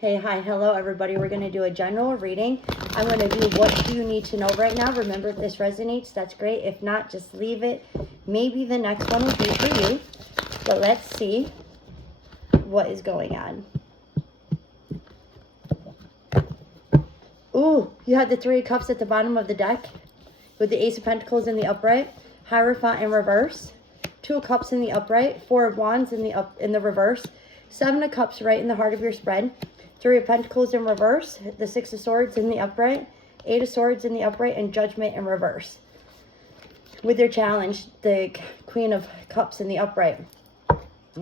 Hey, hi, hello everybody. We're going to do a general reading. I'm going to do what do you need to know right now. Remember, if this resonates, that's great. If not, just leave it. Maybe the next one will be for you. But let's see what is going on. Ooh, you had the Three of Cups at the bottom of the deck with the Ace of Pentacles in the upright, Hierophant in reverse, Two of Cups in the upright, Four of Wands in the reverse, Seven of Cups right in the heart of your spread, Three of Pentacles in reverse, the Six of Swords in the upright, Eight of Swords in the upright, and Judgment in reverse. With your challenge, the Queen of Cups in the upright.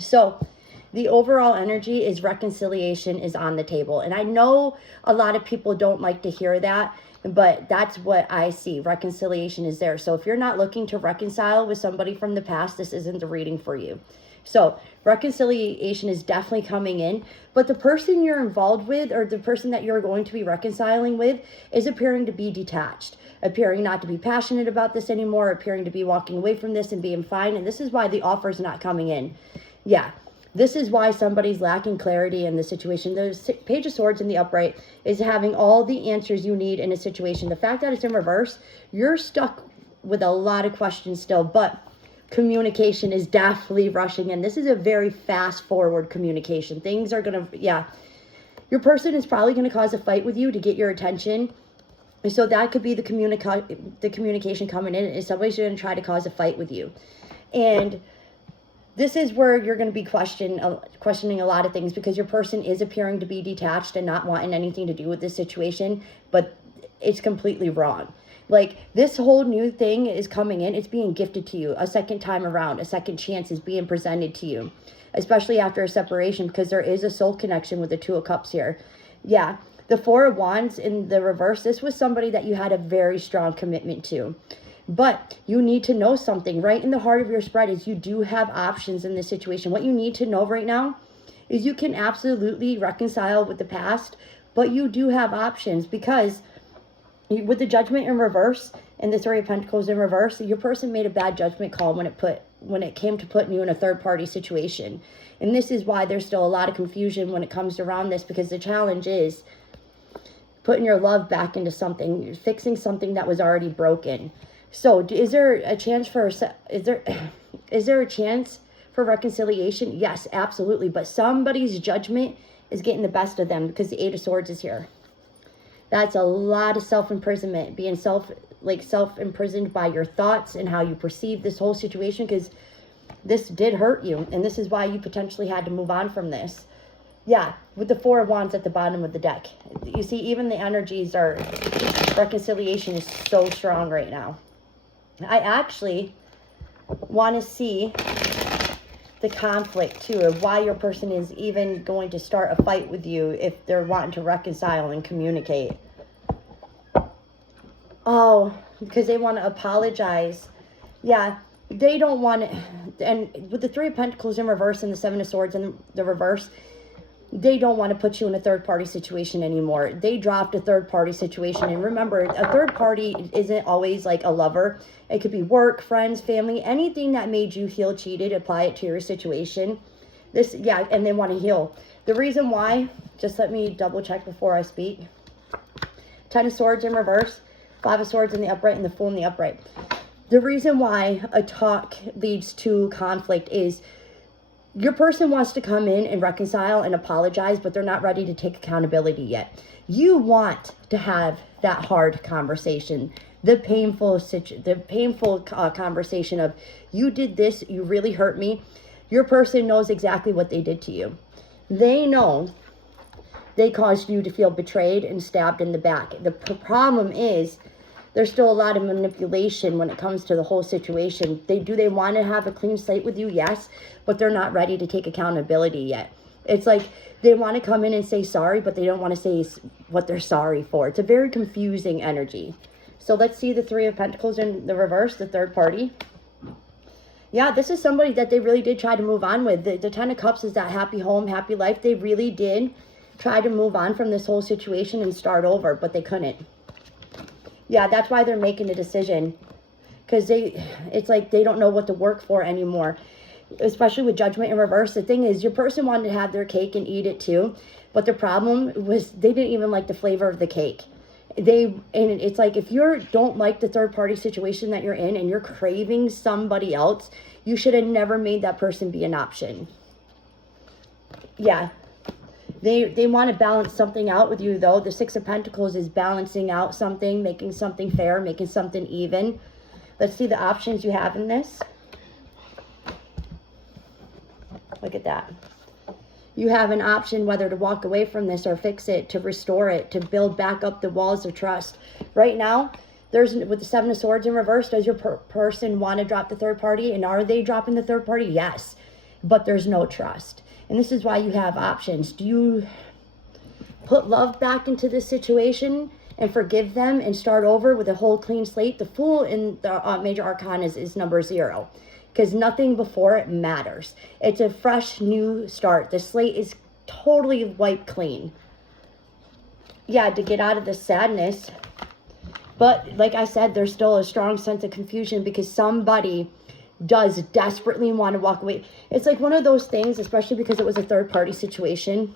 So the overall energy is reconciliation is on the table. And I know a lot of people don't like to hear that, but that's what I see. Reconciliation is there. So if you're not looking to reconcile with somebody from the past, this isn't the reading for you. So reconciliation is definitely coming in, but the person you're involved with, or the person that you're going to be reconciling with, is appearing to be detached, appearing not to be passionate about this anymore, appearing to be walking away from this and being fine. And this is why the offer is not coming in. Yeah, this is why somebody's lacking clarity in the situation. The Page of Swords in the upright is having all the answers you need in a situation. The fact that it's in reverse, you're stuck with a lot of questions still, but communication is definitely rushing in. This is a very fast forward communication. Things are going to, yeah. Your person is probably going to cause a fight with you to get your attention. So that could be the communication coming in, is somebody's going to try to cause a fight with you. And this is where you're going to be questioning a lot of things, because your person is appearing to be detached and not wanting anything to do with this situation, but it's completely wrong. Like, this whole new thing is coming in. It's being gifted to you a second time around. A second chance is being presented to you, especially after a separation, because there is a soul connection with the Two of Cups here. Yeah, the Four of Wands in the reverse, this was somebody that you had a very strong commitment to. But you need to know something. Right in the heart of your spread is you do have options in this situation. What you need to know right now is you can absolutely reconcile with the past, but you do have options, because with the Judgment in reverse and the Three of Pentacles in reverse, your person made a bad judgment call when it came to putting you in a third-party situation. And this is why there's still a lot of confusion when it comes around this, because the challenge is putting your love back into something, fixing something that was already broken. So is there a chance for is there a chance for reconciliation? Yes, absolutely. But somebody's judgment is getting the best of them, because the Eight of Swords is here. That's a lot of self-imprisonment, being self-imprisoned by your thoughts and how you perceive this whole situation, because this did hurt you, and this is why you potentially had to move on from this. Yeah, with the Four of Wands at the bottom of the deck. You see, even the energies are, reconciliation is so strong right now. I actually want to see the conflict too, of why your person is even going to start a fight with you if they're wanting to reconcile and communicate. Oh, because they want to apologize. Yeah, they don't want it. And with the Three of Pentacles in reverse and the Seven of Swords in the reverse, they don't want to put you in a third-party situation anymore. They dropped a third-party situation. And remember, a third party isn't always like a lover. It could be work, friends, family, anything that made you feel cheated. Apply it to your situation. Yeah, and they want to heal. The reason why, just let me double check before I speak. Ten of Swords in reverse, Five of Swords in the upright, and the Fool in the upright. The reason why a talk leads to conflict is your person wants to come in and reconcile and apologize, but they're not ready to take accountability yet. You want to have that hard conversation, the painful conversation of, you did this, you really hurt me. Your person knows exactly what they did to you. They know they caused you to feel betrayed and stabbed in the back. The problem is, there's still a lot of manipulation when it comes to the whole situation. They want to have a clean slate with you? Yes, but they're not ready to take accountability yet. It's like they want to come in and say sorry, but they don't want to say what they're sorry for. It's a very confusing energy. So let's see the Three of Pentacles in the reverse, the third party. Yeah, this is somebody that they really did try to move on with. The Ten of Cups is that happy home, happy life. They really did try to move on from this whole situation and start over, but they couldn't. Yeah, that's why they're making a decision, because it's like they don't know what to work for anymore, especially with Judgment in reverse. The thing is, your person wanted to have their cake and eat it too. But the problem was they didn't even like the flavor of the cake. And it's like, if you don't like the third party situation that you're in and you're craving somebody else, you should have never made that person be an option. Yeah. They want to balance something out with you, though. The Six of Pentacles is balancing out something, making something fair, making something even. Let's see the options you have in this. Look at that. You have an option whether to walk away from this or fix it, to restore it, to build back up the walls of trust. Right now, with the Seven of Swords in reverse, does your person want to drop the third party? And are they dropping the third party? Yes. But there's no trust. And this is why you have options. Do you put love back into this situation and forgive them and start over with a whole clean slate? The Fool in the Major Arcana is number 0. Because nothing before it matters. It's a fresh new start. The slate is totally wiped clean. Yeah, to get out of the sadness. But like I said, there's still a strong sense of confusion because somebody does desperately want to walk away. It's like one of those things, especially because it was a third party situation.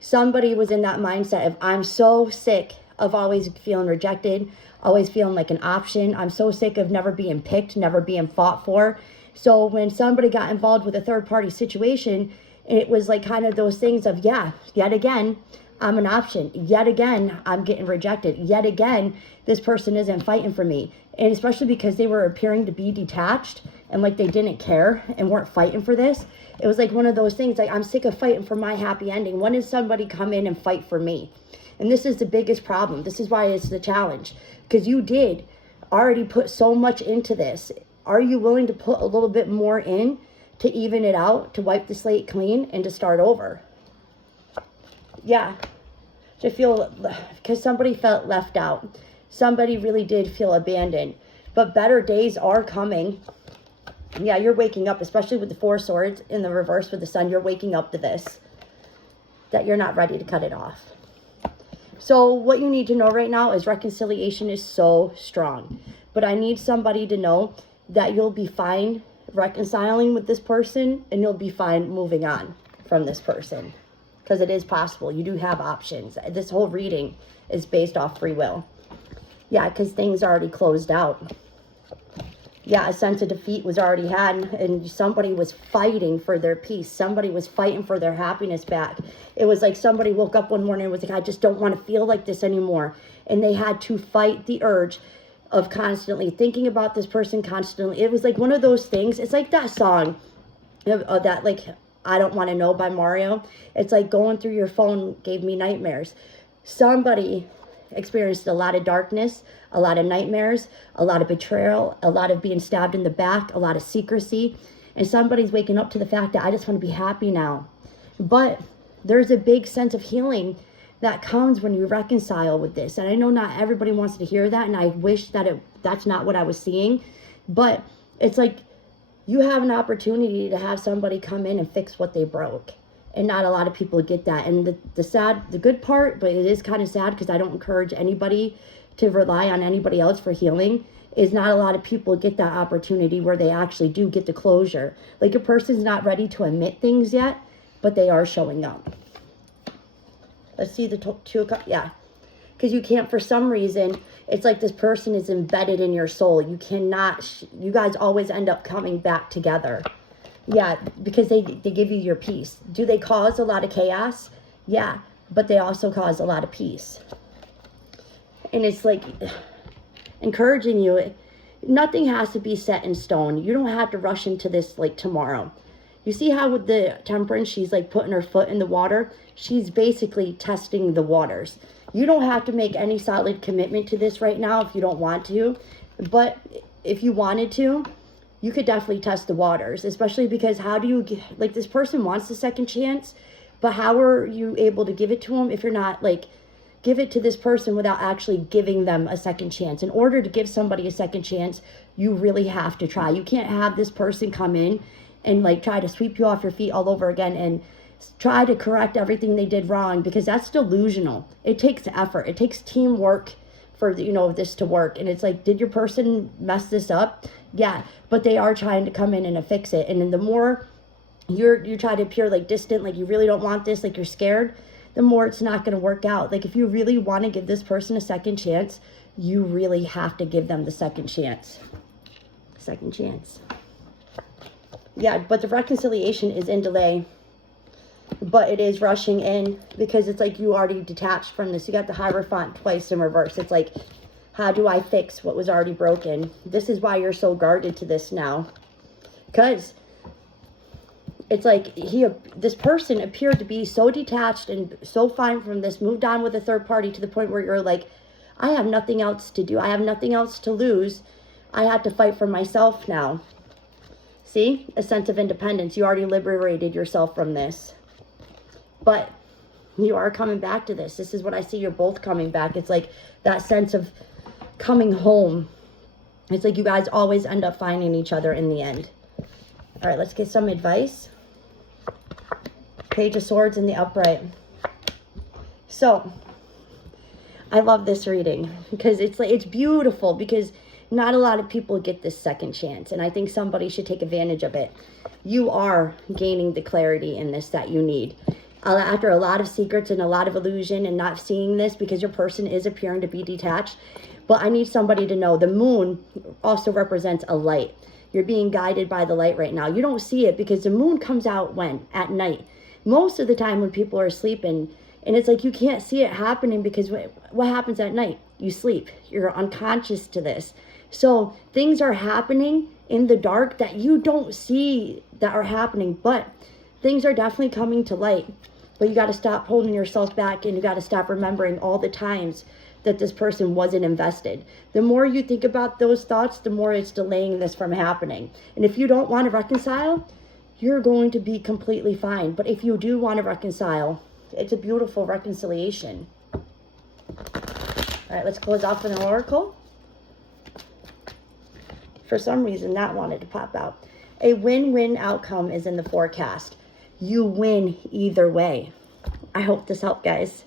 Somebody was in that mindset of, I'm so sick of always feeling rejected, always feeling like an option. I'm so sick of never being picked, never being fought for. So when somebody got involved with a third party situation, it was like kind of those things of, yeah, yet again, I'm an option. Yet again, I'm getting rejected. Yet again, this person isn't fighting for me. And especially because they were appearing to be detached and like they didn't care and weren't fighting for this. It was like one of those things, like, I'm sick of fighting for my happy ending. When does somebody come in and fight for me? And this is the biggest problem. This is why it's the challenge. Because you did already put so much into this. Are you willing to put a little bit more in to even it out, to wipe the slate clean and to start over? Yeah. To feel, because somebody felt left out. Somebody really did feel abandoned. But better days are coming. Yeah, you're waking up, especially with the Four Swords in the reverse with the Sun. You're waking up to this. That you're not ready to cut it off. So what you need to know right now is reconciliation is so strong. But I need somebody to know that you'll be fine reconciling with this person and you'll be fine moving on from this person. Because it is possible. You do have options. This whole reading is based off free will. Yeah, because things are already closed out. Yeah, a sense of defeat was already had, and somebody was fighting for their peace. Somebody was fighting for their happiness back. It was like somebody woke up one morning and was like, I just don't want to feel like this anymore. And they had to fight the urge of constantly thinking about this person constantly. It was like one of those things. It's like that song of that, like, I Don't Want to Know by Mario. It's like going through your phone gave me nightmares. Somebody experienced a lot of darkness, a lot of nightmares, a lot of betrayal, a lot of being stabbed in the back, a lot of secrecy. And somebody's waking up to the fact that I just want to be happy now. But there's a big sense of healing that comes when you reconcile with this. And I know not everybody wants to hear that, and I wish that that's not what I was seeing. But it's like you have an opportunity to have somebody come in and fix what they broke. And not a lot of people get that. And the good part, but it is kind of sad because I don't encourage anybody to rely on anybody else for healing, is not a lot of people get that opportunity where they actually do get the closure. Like a person's not ready to admit things yet, but they are showing up. Let's see the Two of Cups. Yeah. Because you can't, for some reason, it's like this person is embedded in your soul. You cannot, you guys always end up coming back together. Yeah, because they give you your peace. Do they cause a lot of chaos? Yeah, but they also cause a lot of peace. And it's like encouraging you. Nothing has to be set in stone. You don't have to rush into this like tomorrow. You see how with the Temperance, she's like putting her foot in the water? She's basically testing the waters. You don't have to make any solid commitment to this right now if you don't want to. But if you wanted to, you could definitely test the waters, especially because how do you, like, this person wants a second chance, but how are you able to give it to them if you're not, like, give it to this person without actually giving them a second chance? In order to give somebody a second chance, you really have to try. You can't have this person come in and, like, try to sweep you off your feet all over again and try to correct everything they did wrong, because that's delusional. It takes effort. It takes teamwork for, you know, this to work. And it's like, did your person mess this up? Yeah, but they are trying to come in and fix it. And then the more you try to appear like distant, like you really don't want this, like you're scared, the more it's not going to work out. Like if you really want to give this person a second chance, you really have to give them the second chance. Second chance. Yeah, but the reconciliation is in delay, but it is rushing in because it's like you already detached from this. You got the Hierophant twice in reverse. It's like, how do I fix what was already broken? This is why you're so guarded to this now. Because it's like this person appeared to be so detached and so fine from this, moved on with a third party to the point where you're like, I have nothing else to do. I have nothing else to lose. I have to fight for myself now. See? A sense of independence. You already liberated yourself from this. But you are coming back to this. This is what I see. You're both coming back. It's like that sense of coming home. It's like you guys always end up finding each other in the end. All right, let's get some advice. Page of Swords in the upright. So, I love this reading because it's beautiful because not a lot of people get this second chance, and I think somebody should take advantage of it. You are gaining the clarity in this that you need. After a lot of secrets and a lot of illusion and not seeing this because your person is appearing to be detached, but I need somebody to know the moon also represents a light. You're being guided by the light right now. You don't see it because the moon comes out when? At night. Most of the time when people are sleeping, and it's like you can't see it happening because what happens at night? You sleep. You're unconscious to this. So things are happening in the dark that you don't see that are happening, but things are definitely coming to light. But you got to stop holding yourself back, and you got to stop remembering all the times that this person wasn't invested. The more you think about those thoughts, the more it's delaying this from happening. And if you don't want to reconcile, you're going to be completely fine. But if you do want to reconcile, it's a beautiful reconciliation. All right, let's close off with an oracle. For some reason, that wanted to pop out. A win-win outcome is in the forecast. You win either way. I hope this helped, guys.